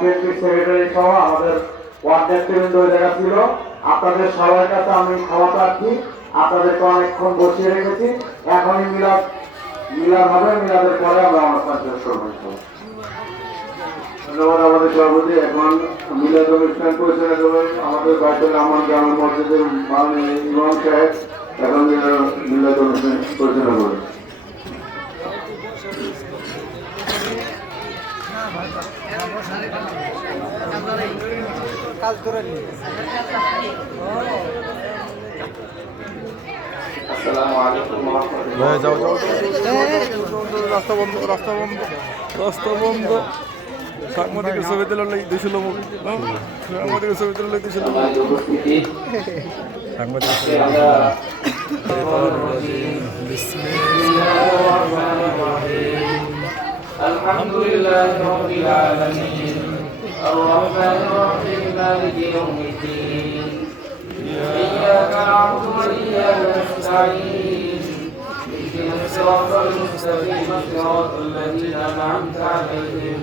Secretary সহ আমাদের word নেতৃবৃন্দ ওই জায়গা ছিল। আপনাদের সবার কাছে আমি ক্ষমা প্রার্থী, আপনাদেরকে অনেকক্ষণ বসিয়ে রেখেছি। এখনই মিলাদ মিলাদ হবে, মিলাদের পরে আমরা অনুষ্ঠান শেষ করবো। ধন্যবাদ আমাদের সভাপতি। এখন মিলাদ অনুষ্ঠান পরিচালনা করবেন আমাদের বাইতুল রহমান জামে মসজিদের মাননীয় ইমাম সাহেব। এখন মিলাদ অনুষ্ঠান পরিচালনা করবেন। যাও রাস্তা বন্ধ, রাস্তা বন্ধ, রাস্তা বন্ধ। সাংবাদিকের ছবি তুলে দিয়েছিল, সাংবাদিকের ছবি তুলে দিয়েছিল, আলহামদুলিল্লাহ রাব্বিল আলামিন আর-রাহমানির রাহিম মালিকি ইয়াউমিদ্দিন ইয়্যাকা না'বুদু ওয়া ইয়্যাকা নাস্তাঈন ইহদিনাস সিরাতাল মুস্তাকিম সিরাতাল লাযীনা আন'আমতা আলাইহিম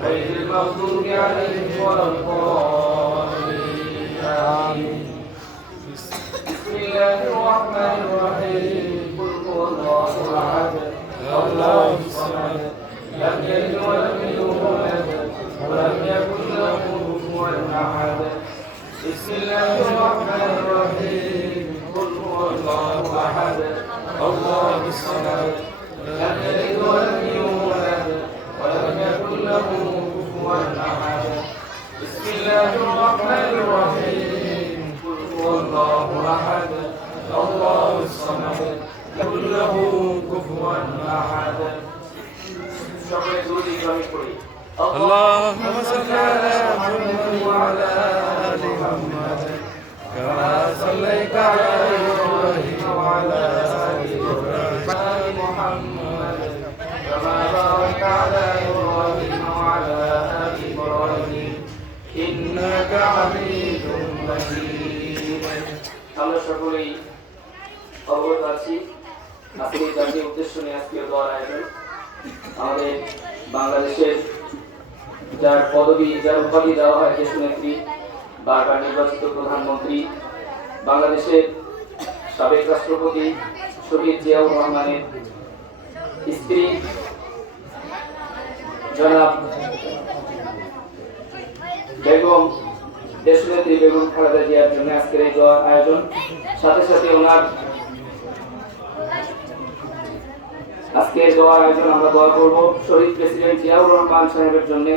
গায়রিল মাগদুবি আলাইহিম ওয়ালাদ দাল্লিন আমিন বিসমিল্লাহির রাহমানির রাহিম কুল হুয়াল্লাহু আহাদ আল্লাহু সামাদ لم يلد ولم يولد ولم يكن له كفوا احد بسم الله الرحمن الرحيم قل هو الله احد الله الصمد لم يلد ولم يولد ولم يكن له كفوا احد بسم الله الرحمن الرحيم قل هو الله احد الله الصمد لم يكن له كفوا احد সকলে দুরূদ ইব্রাহিম পড়ি আল্লাহুম্মা সাল্লি আলা মুহাম্মাদ ওয়া আলা আলি মুহাম্মাদ কামা সাল্লাইতা আলা ইব্রাহিম ওয়া আলা আলি ইব্রাহিম মুহাম্মাদ কামা বারাকতা আলা ইব্রাহিম ওয়া আলা আলি ইব্রাহিম ইন্নাকা হামিদুম মাজিদ। আমরা সকলেই অবগত আছি আজকে জাতীয় উদ্দেশ্য নিয়ে আজকের দোয়ার আয়োজন। আমাদের বাংলাদেশের যার পদবি, যার উপাধি দেওয়া হয় দেশনেত্রী, বারবার নির্বাচিত প্রধানমন্ত্রী, বাংলাদেশের সাবেক রাষ্ট্রপতি শহীদ জিয়াউর রহমানের স্ত্রী জনাব বেগম দেশনেত্রী বেগম খালেদা জিয়ার জন্য আজকের এই দোয়ার আয়োজন। সাথে সাথে ওনার আজকে দোয়ার আয়োজন আমরা দোয়া করব শহীদ প্রেসিডেন্ট জিয়াউর রহমান সাহেবের জন্য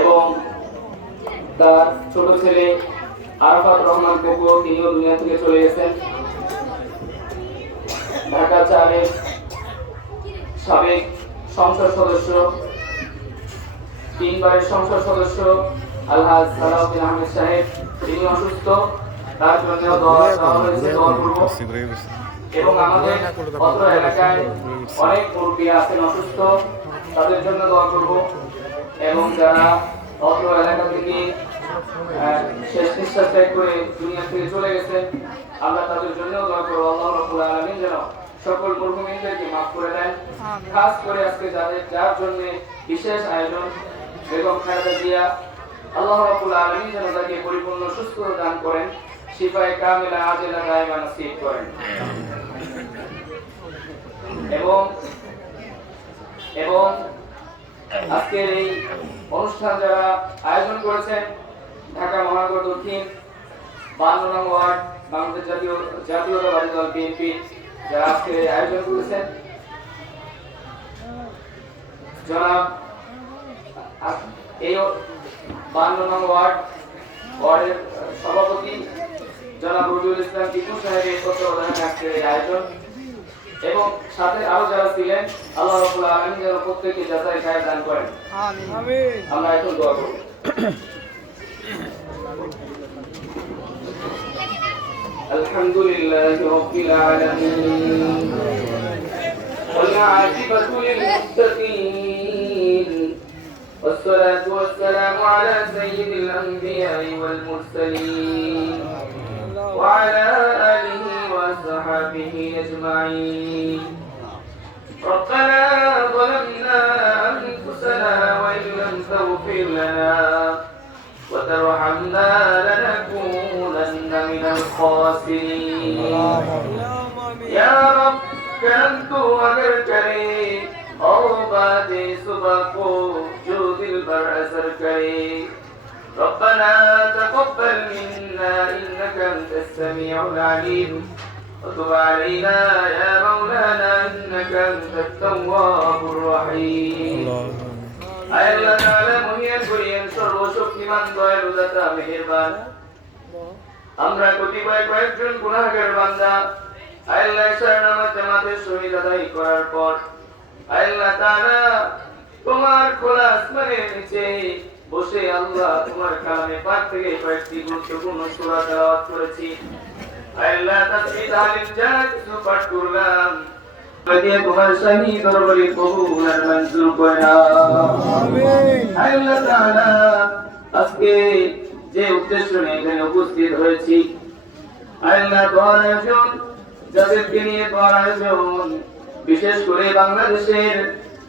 এবং তার ছোট ছেলে আরাফাত রহমান কোকো, তিনিও দুনিয়া থেকে চলে গেছেন। ঢাকা 4-এর সাবেক সংসদ সদস্য, 3বারের সংসদ সদস্য আলহাজ সালাউদ্দিন আহমেদ সাহেব, তিনি অসুস্থ, তার জন্য দোয়া হয়েছে, দোয়া করব। এবং আমাদের অত্র এলাকায় অনেক মুরব্বী আছেন অসুস্থ, তাদের জন্য দোয়া করব। এবং যারা অত্র এলাকা থেকে শেষ নিঃশ্বাস ত্যাগ করে দুনিয়া থেকে চলে গেছে, আমরা তাদের জন্য দোয়া করব। আল্লাহ রাব্বুল আলামিন যেন সকল মুরব্বীদেরকে মাফ করে দেন। খাস করে আজকে যার জন্য বিশেষ আয়োজন বেগম খালেদা জিয়া, আল্লাহ রাব্বুল আলামিন যেন তাকে পরিপূর্ণ সুস্থতা দান করেন, শিফায়ে কামিলা আজেলা দায়েমা নসিব করেন। এবং আজকের এই অনুষ্ঠান যারা আয়োজন করেছেন, ঢাকা মহানগর দক্ষিণ 52 নং ওয়ার্ড বাংলাদেশ জাতীয়তাবাদী দল বিএনপি যারা আজকের এই আয়োজন করেছেন, জনাব এই 52 নং ওয়ার্ডের সভাপতি জনাব রবিউল ইসলাম টিপু সাহেবের তত্ত্বাবধানে আজকের এই আয়োজন। এবং সাথে আরো যারা ছিলেন, আল্লাহ রাব্বুল আলামিন যেন প্রত্যেককে যাচাই খায়ের দান করেন, আমিন। আমরা এখন দোয়া করব। আলহামদুলিল্লাহি রাব্বিল আলামিন ওয়াল আকিবাতু লিল মুত্তাকিন والصلاة والسلام على سيد الأنبياء والمرسلين وعلى آله وصحبه أجمعين. ربنا ظلمنا أنفسنا أنفسنا وإن لم تغفر لنا وترحمنا لنكونن من الخاسرين يا رب کرم تو اگر کرے اور بادے صبح کو جو دل پر اثر کرے ربنا تقبل منا إنك أنت السميع العليم وتب علينا يا مولانا إنك أنت التواب الرحيم আয় আল্লাহ তাআলা মহিয়ান করিয়েন সর্বশক্তিমান দয়ালু দাতা মেহেরবান আমরা কয়েকজন গুনাহগার বান্দা আয় আল্লাহ এশার নামাজ জামাতের সহিত আদায় করার পর আয় আল্লাহ তাআলা তোমার খোলা আসমানের নিচে বসে আল্লাহ তোমার কালামে পাক থেকে কয়েকটি গুরুত্বপূর্ণ সূরা তেলাওয়াত করেছি আয় আল্লাহ তাসবিহ তাহলিল যা কিছু পাঠ করলাম দিয়ে তোমার শাহী দরবারে কবুল আর মঞ্জুর করে নাও আমিন আল্লাহ তাআলা আজকে যে উদ্দেশ্য নিয়ে এখানে উপস্থিত হয়েছি আল্লাহ দোয়ার আয়োজন যাদেরকে নিয়ে দোয়ার আয়োজন বিশেষ করে বাংলাদেশের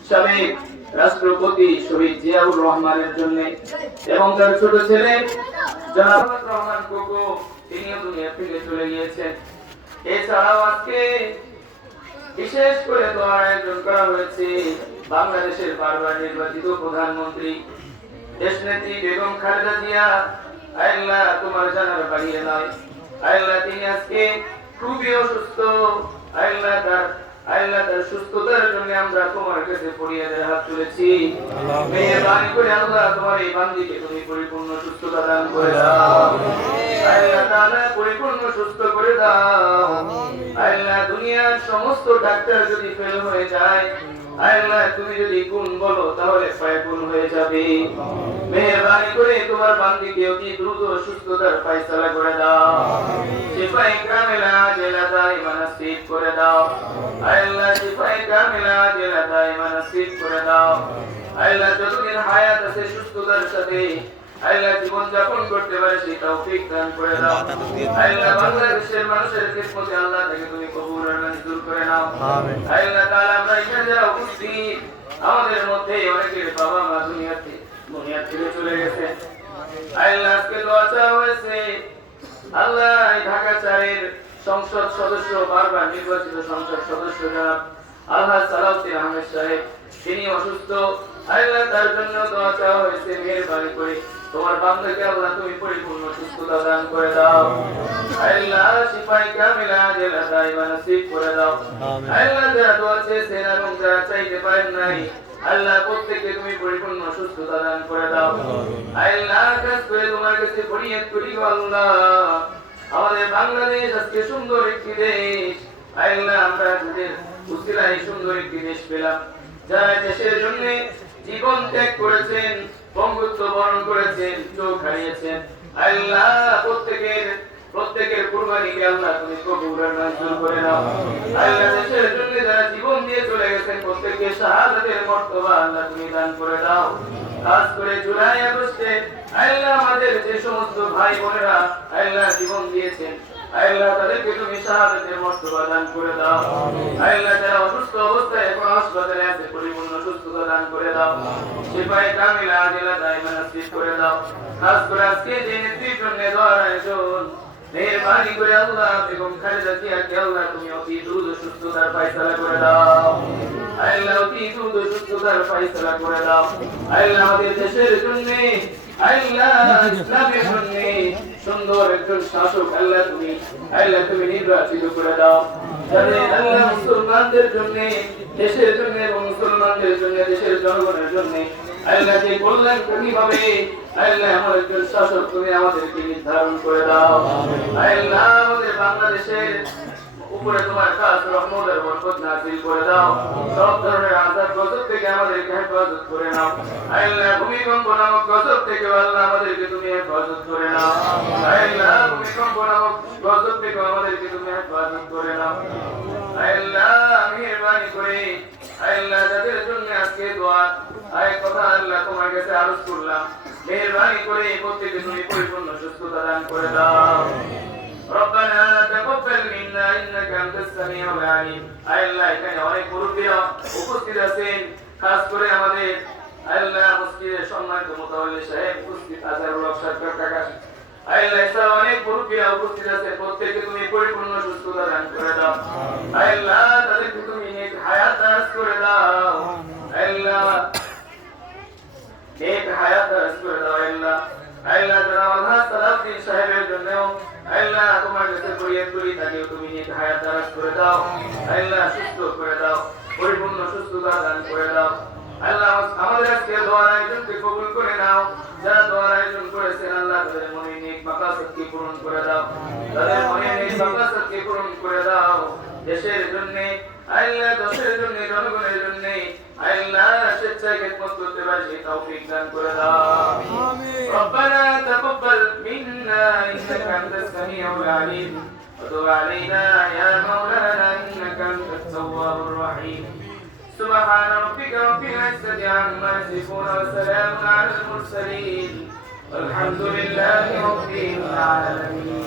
সাবেক রাষ্ট্রপতি শহীদ জিয়াউর রহমানের জন্য এবং তার ছোট ছেলে জনাব রহমান কোকো তিনিও দুনিয়া থেকে চলে গিয়েছেন এছাড়াও আজকে বিশেষ করে দোয়ার আয়োজন করা হয়েছে বাংলাদেশের বারবার নির্বাচিত প্রধানমন্ত্রী দেশনেত্রী বেগম খালেদা জিয়া আল্লাহ তোমার জানার বাড়িয়ে নয় আল্লাহ তিনি আজকে খুবই অসুস্থ আল্লাহ তার সুস্থতার জন্য আমরা তোমার কাছে ফরিয়াদের হাত তুলেছি মেহেরবানি করে আল্লাহ তোমার এই বান্দিকে তুমি পরিপূর্ণ সুস্থতা দান করে দাও আল্লাহ তাআলা পরিপূর্ণ সুস্থ করে দাও আল্লাহ দুনিয়ার সমস্ত ডাক্তার যদি ফেল হয়ে যায় আল্লাহ তুমি যদি গুণ বলো তাহলে ফায়গুণ হয়ে যাবে মেহেরবানি করে তোমার বান্দিকে অতি দ্রুত সুস্থতার ফয়সালা করে দাও শিফায়ে কামিলা আজলা দাইমা নসিব করে দাও আল্লাহ শিফায়ে কামিলা আজলা দাইমা নসিব করে দাও আল্লাহ যতদিন হায়াত আছে সুস্থতার সাথে আল্লাহ জীবন যাপন করতে পারে সেই তৌফিক দান করে দাও আল্লাহ বাংলাদেশের মানুষের খিদমতে আল্লাহ থেকে তুমি কবুল আর মঞ্জুর করে নাও আমিন আল্লাহ তাআলা আমরা এখানে যারা উপস্থিত আমাদের মধ্যে অনেকের বাবা মা দুনিয়া থেকে চলে গেছে আল্লাহ আজকে দোয়া চাওয়া হয়েছে আল্লাহ ঢাকা চারের সংসদ সদস্য বারবার নির্বাচিত সংসদ সদস্য জনাব আলহাজ সালাউদ্দিন আহমেদ সাহেব তিনি অসুস্থ আল্লাহ তার জন্য দোয়া চাওয়া হয়েছে মেহেরবানি করে তোমার বান্দাকে আল্লাহ তুমি পরিপূর্ণ সুস্থতা দান করে দাও আল্লাহ শিফায়ে কামিলা আজলা দাইমা নসিব করে দাও আল্লাহ যারা দোয়া চেয়েছেন এবং যারা চাইতে পারেন নাই আল্লাহ প্রত্যেককে তুমি পরিপূর্ণ সুস্থতা দান করে দাও আল্লাহ কাজ করে তোমার কাছে ফরিয়াদ করি আল্লাহ আমাদের বাংলাদেশ আজকে সুন্দর একটি দেশ আল্লাহ আমরা তাদের উসিলায় সুন্দর একটি দেশ পেলাম যারা দেশের জন্য জীবন ত্যাগ করেছেন বঙ্গত্ব বরণ করেছেন চোখ হারিয়েছেন আল্লাহ প্রত্যেকের কুরবানিকে আল্লাহ তুমি কবুল আর মঞ্জুর করে নাও আল্লাহ দেশের জন্য যারা জীবন দিয়ে চলে গেছেন প্রত্যেককে শাহাদাতের মর্তবা আল্লাহ তুমি দান করে দাও খাস করে জুলাই আগস্টে আল্লাহ আমাদের যে সমস্ত ভাই বোনেরা আল্লাহ জীবন দিয়েছেন আল্লাহ তাদেরকে তুমি শাহাদাতের মর্তবা দান করে দাও আল্লাহ যারা অসুস্থ অবস্থায় এখন হাসপাতালে আছে পরিপূর্ণ সুস্থতা দান করে দাও শিফায়ে কামিলা আজলা দাইমা নসিব করে দাও খাস করে আজকে যে নেত্রীর জন্য দোয়ার আয়োজন মেহেরবানি করে আল্লাহ বেগম খালেদা জিয়াকে আল্লাহ তুমি অতি দ্রুত সুস্থতার ফয়সালা করে দাও আল্লাহ অতি দ্রুত সুস্থতার ফয়সালা করে দাও আল্লাহ আমাদের দেশের জন্য আল্লাহ ইসলামের জন্য সুন্দর একজন শাসক আল্লাহ তুমি নির্বাচিত করে দাও যাতে আল্লাহ মুসলমানদের জন্য দেশের জন্য এবং মুসলমানদের জন্য দেশের জনগণের জন্য আল্লাহ যে কল্যাণকামী ভাবে আল্লাহ আমার একজন শাসক তুমি আমাদেরকে নির্ধারণ করে দাও আল্লাহ আমাদের বাংলাদেশের উপরে তোমার খাস রহমত আর বরকত নাযিল করে দাও সব ধরনের আযাব গজব থেকে আমাদেরকে হেফাজত করে নাও আল্লাহ ভূমিকম্প নামক গজব থেকে আল্লাহ আমাদেরকে তুমি হেফাজত করে নাও আল্লাহ ভূমিকম্প নামক গজব থেকে আমাদেরকে তুমি হেফাজত করে নাও আল্লাহ মেহেরবানি করে আল্লাহ যাদের জন্য আজকে দোয়া আয় কথা আল্লাহ তোমার কাছে আরজ করলাম মেহেরবানি করে প্রত্যেককে তুমি পরিপূর্ণ সুস্থতা দান করে দাও ربنا تقبل منا انك انت السميع العليم আল্লাহ এখানে অনেক মুরব্বিরা উপস্থিত আছেন খাস করে আমাদের আল্লাহ মসজিদের সম্মানিত মুতাওয়াল্লি সাহেব, উপস্থিত আজারুল হক সরকার কাকা, আল্লাহ এছাড়া অনেক মুরব্বীরা উপস্থিত আছে, প্রত্যেককে তুমি পরিপূর্ণ সুস্থতা দান করে দাও। আল্লাহ তাদেরকে তুমি নেক হায়াত দান করে দাও। আল্লাহ নেক হায়াত দান করে দাও। আল্লাহ যারা আল্লাহ সালাউদ্দিন সাহেবের জন্য আল্লাহ তোমার কাছে ফরিয়াদ করি, তাকেও তুমি নেক হায়াত দান করে দাও। আল্লাহ সুস্থ করে দাও, পরিপূর্ণ সুস্থতা দান করে দাও। আল্লাহ আমাদের আজকে দোয়ার আয়োজনকে কবুল করে নাও। যারা দোয়ার আয়োজন করেছেন আল্লাহ তাদের মনে নেক মাকাসদকে পূরণ করে দাও, তাদের মনে নেক মাকাসদকে পূরণ করে দাও। দেশের জন্য আল্লাহ, দেশের জন্য, জনগণের জন্য আল্লাহ স্বেচ্ছায় খেদমত করতে পারে সেই তৌফিক দান করে দাও। আমিন। রব্বানা তাকাব্বাল মিন্না ইন্নাকা আনতাস সামিউল আলিম ওয়া তুব আলাইনা ইয়া মাওলানা ইন্নাকা আনতাত তাওয়াবুর রহিম। سبحان ربك رب العزة عما يصفون وسلام على المرسلين والحمد لله رب العالمين.